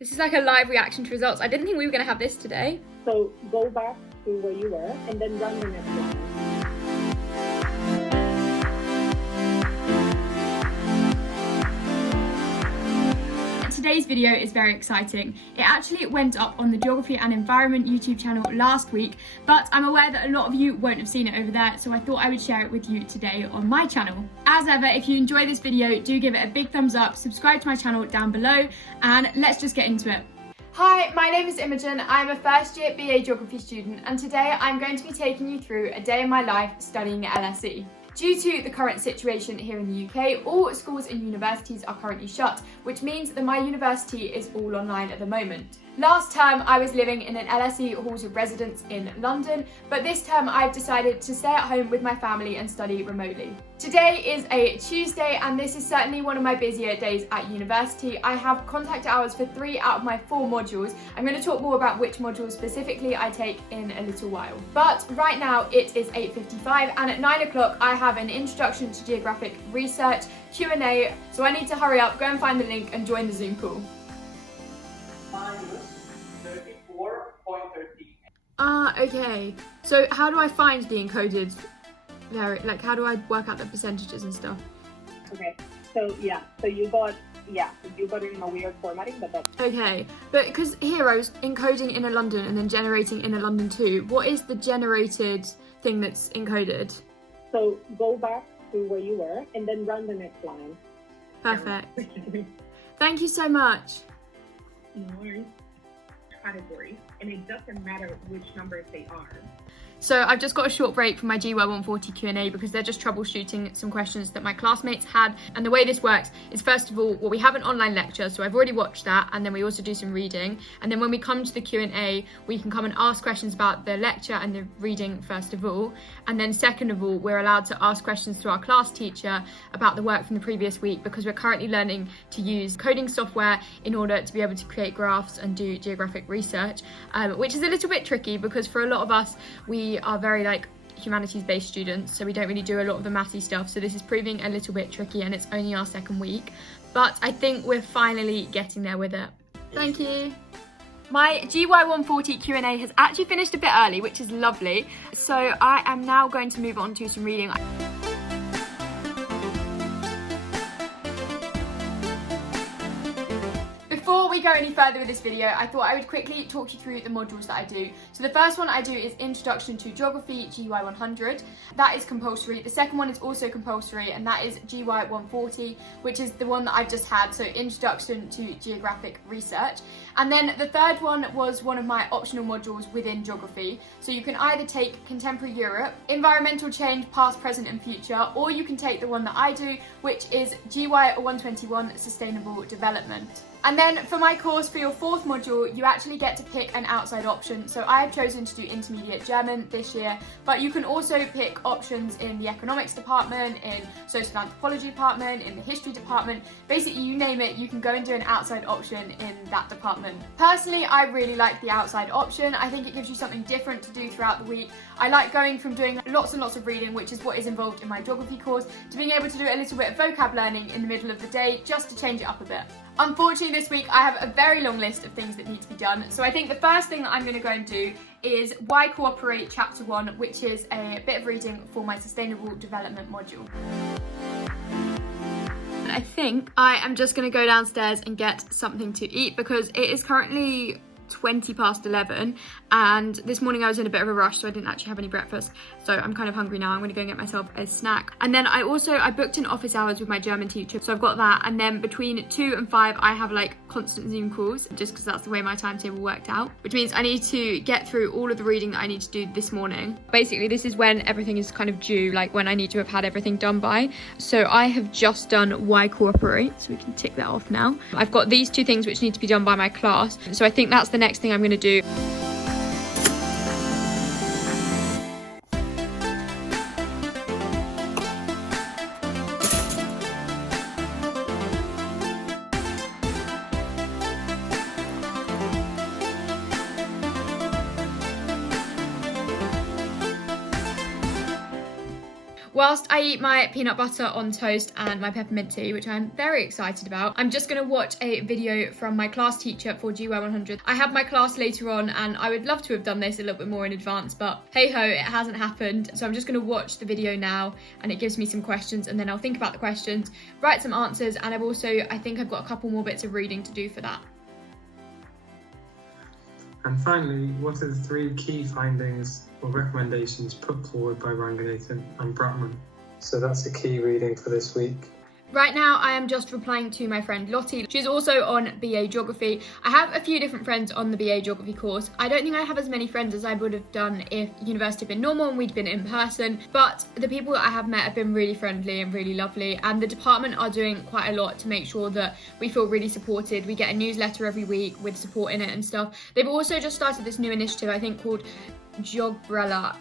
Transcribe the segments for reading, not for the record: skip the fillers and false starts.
This is like a live reaction to results. I didn't think we were going to have this today. So go back to where you were and then run the next line. Today's video is very exciting. It actually went up on the Geography and Environment YouTube channel last week, but I'm aware that a lot of you won't have seen it over there, so I thought I would share it with you today on my channel. As ever, if you enjoy this video, do give it a big thumbs up, subscribe to my channel down below, and let's just get into it. Hi, my name is Imogen. I'm a first year BA Geography student, and today I'm going to be taking you through a day in my life studying at LSE. Due to the current situation here in the UK, all schools and universities are currently shut, which means that my university is all online at the moment. Last term, I was living in an LSE halls of residence in London, but this term I've decided to stay at home with my family and study remotely. Today is a Tuesday, and this is certainly one of my busier days at university. I have contact hours for 3 out of my 4 modules. I'm going to talk more about which modules specifically I take in a little while. But right now it is 8:55, and at 9 o'clock I have an Introduction to Geographic Research Q&A, so I need to hurry up, go and find the link and join the Zoom call. Okay. So how do I find the encoded there? Like, how do I work out the percentages and stuff? Okay, so you got it in a weird formatting, but that's okay. But because here I was encoding inner London and then generating inner London too. What is the generated thing that's encoded? So go back to where you were and then run the next line. Perfect. Thank you so much. Category, and it doesn't matter which numbers they are. So I've just got a short break from my GY 140 Q&A because they're just troubleshooting some questions that my classmates had. And the way this works is, first of all, we have an online lecture, so I've already watched that, and then we also do some reading. And then when we come to the Q&A, we can come and ask questions about the lecture and the reading first of all. And then second of all, we're allowed to ask questions to our class teacher about the work from the previous week, because we're currently learning to use coding software in order to be able to create graphs and do geographic research, which is a little bit tricky because for a lot of us, we are very humanities-based students, so we don't really do a lot of the mathy stuff, so this is proving a little bit tricky, and it's only our second week, but I think we're finally getting there with it. Thank you. My GY 140 Q&A has actually finished a bit early, which is lovely, so I am now going to move on to some reading. Before we go any further with this video, I thought I would quickly talk you through the modules that I do. So the first one I do is Introduction to Geography, GY 100. That is compulsory. The second one is also compulsory, and that is GY 140, which is the one that I've just had, so Introduction to Geographic Research. And then the third one was one of my optional modules within geography. So you can either take Contemporary Europe, Environmental Change, Past, Present and Future, or you can take the one that I do, which is GY 121, Sustainable Development. And then for my course, for your fourth module, you actually get to pick an outside option. So I have chosen to do Intermediate German this year, but you can also pick options in the Economics department, in Social Anthropology department, in the History department. Basically, you name it, you can go and do an outside option in that department. Personally, I really like the outside option. I think it gives you something different to do throughout the week. I like going from doing lots and lots of reading, which is what is involved in my geography course, to being able to do a little bit of vocab learning in the middle of the day, just to change it up a bit. Unfortunately, this week I have a very long list of things that need to be done. So I think the first thing that I'm going to go and do is Why Cooperate Chapter 1, which is a bit of reading for my Sustainable Development module. And I think I am just going to go downstairs and get something to eat because it is currently 11:20, and this morning I was in a bit of a rush, so I didn't actually have any breakfast, so I'm kind of hungry now. I'm going to go and get myself a snack. And then I booked in office hours with my German teacher, so I've got that, and then between 2 and 5 I have constant Zoom calls, just because that's the way my timetable worked out, which means I need to get through all of the reading that I need to do this morning. Basically, this is when everything is kind of due, when I need to have had everything done by. So I have just done Why Cooperate, so we can tick that off now. I've got these 2 things which need to be done by my class, so I think that's the next thing I'm going to do. Whilst I eat my peanut butter on toast and my peppermint tea, which I'm very excited about, I'm just going to watch a video from my class teacher for GY 100. I have my class later on and I would love to have done this a little bit more in advance, but hey ho, it hasn't happened. So I'm just going to watch the video now and it gives me some questions, and then I'll think about the questions, write some answers, and I think I've got a couple more bits of reading to do for that. And finally, what are the 3 key findings or recommendations put forward by Ranganathan and Bratman? So that's a key reading for this week. Right now, I am just replying to my friend Lottie. She's also on BA Geography. I have a few different friends on the BA Geography course. I don't think I have as many friends as I would have done if university had been normal and we'd been in person, but the people that I have met have been really friendly and really lovely, and the department are doing quite a lot to make sure that we feel really supported. We get a newsletter every week with support in it and stuff. They've also just started this new initiative, I think called Jogbrella.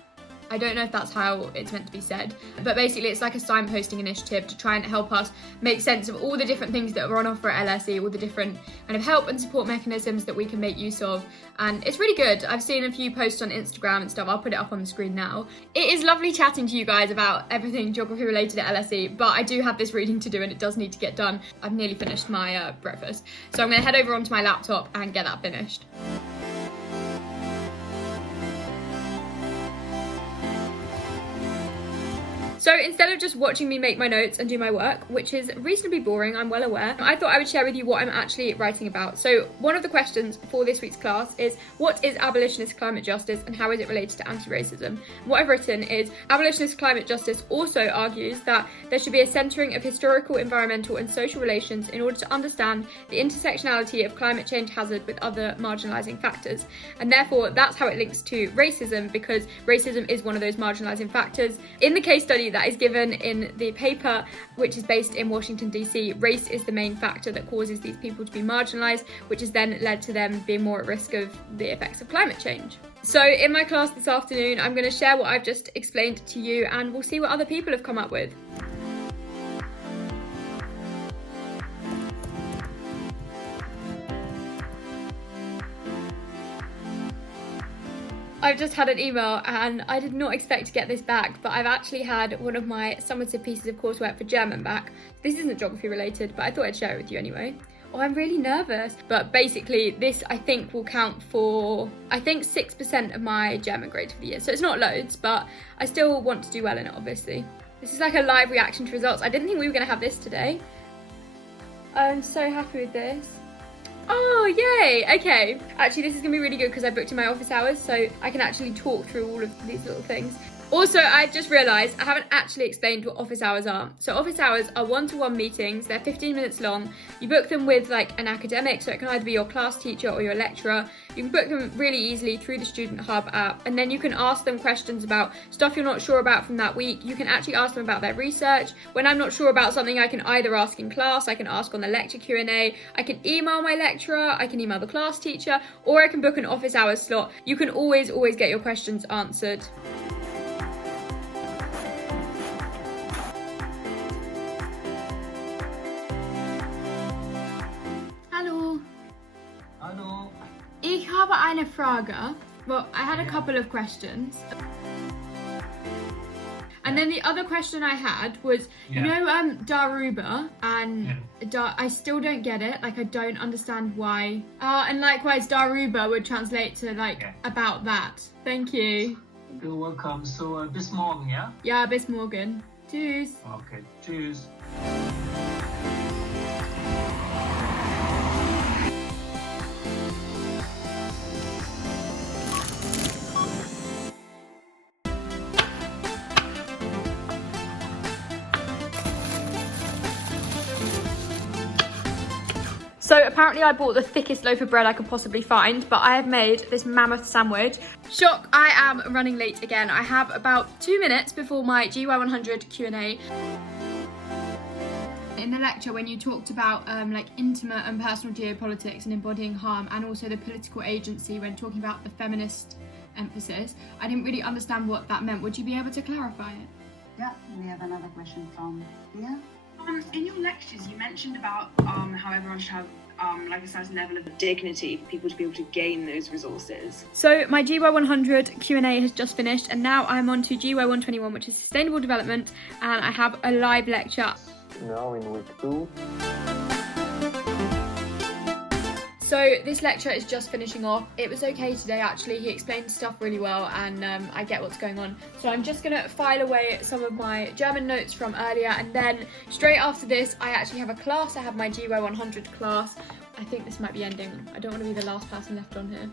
I don't know if that's how it's meant to be said, but basically it's like a signposting initiative to try and help us make sense of all the different things that are on offer at LSE, all the different kind of help and support mechanisms that we can make use of, and it's really good. I've seen a few posts on Instagram and stuff. I'll put it up on the screen now. It is lovely chatting to you guys about everything geography related at LSE, but I do have this reading to do and it does need to get done. I've nearly finished my breakfast, so I'm going to head over onto my laptop and get that finished. So instead of just watching me make my notes and do my work, which is reasonably boring, I'm well aware, I thought I would share with you what I'm actually writing about. So one of the questions for this week's class is, what is abolitionist climate justice and how is it related to anti-racism? What I've written is, abolitionist climate justice also argues that there should be a centering of historical, environmental and social relations in order to understand the intersectionality of climate change hazard with other marginalising factors. And therefore that's how it links to racism, because racism is one of those marginalising factors. In the case study that is given in the paper, which is based in Washington DC, race is the main factor that causes these people to be marginalised, which has then led to them being more at risk of the effects of climate change. So in my class this afternoon, I'm going to share what I've just explained to you and we'll see what other people have come up with. I've just had an email and I did not expect to get this back, but I've actually had one of my summative pieces of coursework for German back. This isn't geography related, but I thought I'd share it with you anyway. Oh, I'm really nervous. But basically this I think will count for, 6% of my German grade for the year. So it's not loads, but I still want to do well in it, obviously. This is like a live reaction to results. I didn't think we were gonna have this today. I'm so happy with this. Oh, yay! Okay. Actually, this is going to be really good because I booked in my office hours, so I can actually talk through all of these little things. Also, I just realised I haven't actually explained what office hours are. So office hours are one-to-one meetings. They're 15 minutes long. You book them with like an academic, so it can either be your class teacher or your lecturer. You can book them really easily through the Student Hub app, and then you can ask them questions about stuff you're not sure about from that week. You can actually ask them about their research. When I'm not sure about something, I can either ask in class, I can ask on the lecture Q&A, I can email my lecturer, I can email the class teacher, or I can book an office hours slot. You can always get your questions answered. Hallo. Ich habe eine Frage. Well, I had a couple of questions. And then the other question I had was, you know, Daruba, and I still don't get it. Like, I don't understand why. And likewise, Daruba would translate to, like, about that. Thank you. You're welcome. So, bis morgen, ja? Ja, bis morgen. Tschüss. Okay, tschüss. So apparently I bought the thickest loaf of bread I could possibly find, but I have made this mammoth sandwich. Shock, I am running late again. I have about 2 minutes before my GY 100 Q&A. In the lecture, when you talked about like intimate and personal geopolitics and embodying harm, and also the political agency when talking about the feminist emphasis, I didn't really understand what that meant. Would you be able to clarify it? Yeah, we have another question from Thea. In your lectures, you mentioned about how everyone should have like a certain level of dignity for people to be able to gain those resources. So my GY100 Q&A has just finished, and now I'm on to GY121, which is Sustainable Development, and I have a live lecture. Now in week 2. So this lecture is just finishing off. It was okay today actually, he explained stuff really well, and I get what's going on. So I'm just gonna file away some of my German notes from earlier, and then straight after this I actually have a class. I have my GY100 class. I think this might be ending. I don't want to be the last person left on here.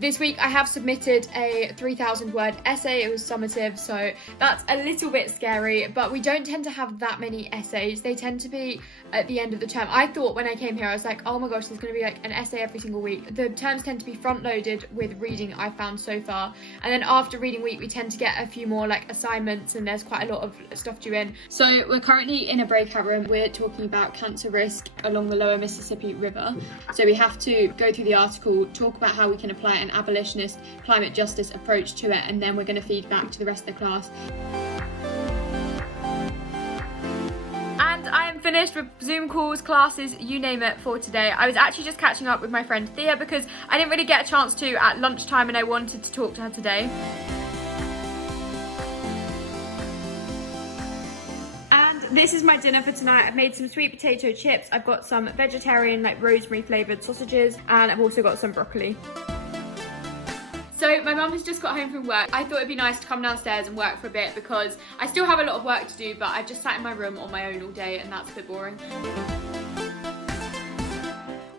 This week I have submitted a 3,000 word essay. It was summative, so that's a little bit scary, but we don't tend to have that many essays. They tend to be at the end of the term. I thought when I came here, I was like, oh my gosh, there's gonna be like an essay every single week. The terms tend to be front loaded with reading, I've found so far. And then after reading week, we tend to get a few more like assignments, and there's quite a lot of stuff due in. So we're currently in a breakout room. We're talking about cancer risk along the lower Mississippi River. So we have to go through the article, talk about how we can apply an abolitionist climate justice approach to it, and then we're going to feed back to the rest of the class. And I am finished with Zoom calls, classes, you name it, for today. I was actually just catching up with my friend Thea because I didn't really get a chance to at lunchtime, and I wanted to talk to her today. This is my dinner for tonight. I've made some sweet potato chips, I've got some vegetarian like rosemary flavoured sausages, and I've also got some broccoli. So my mum has just got home from work. I thought it'd be nice to come downstairs and work for a bit because I still have a lot of work to do, but I've just sat in my room on my own all day, and that's a bit boring.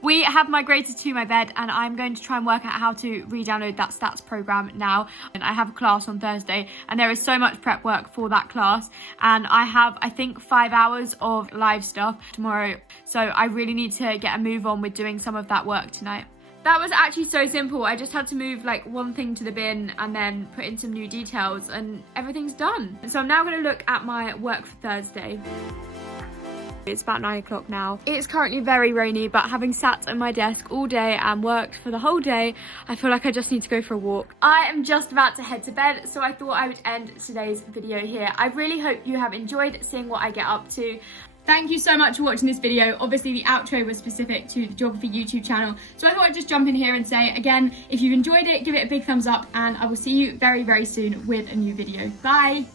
We have migrated to my bed, and I'm going to try and work out how to re-download that stats program now. And I have a class on Thursday, and there is so much prep work for that class, and I have, I think, 5 hours of live stuff tomorrow, so I really need to get a move on with doing some of that work tonight. That was actually so simple. I just had to move like one thing to the bin and then put in some new details, and everything's done. And so I'm now going to look at my work for Thursday. It's about 9 o'clock now. It's currently very rainy, but having sat at my desk all day and worked for the whole day, I feel like I just need to go for a walk. I am just about to head to bed, so I thought I would end today's video here. I really hope you have enjoyed seeing what I get up to. Thank you so much for watching this video. Obviously the outro was specific to the Geography YouTube channel, so I thought I'd just jump in here and say, again, if you've enjoyed it, give it a big thumbs up, and I will see you very, very soon with a new video. Bye!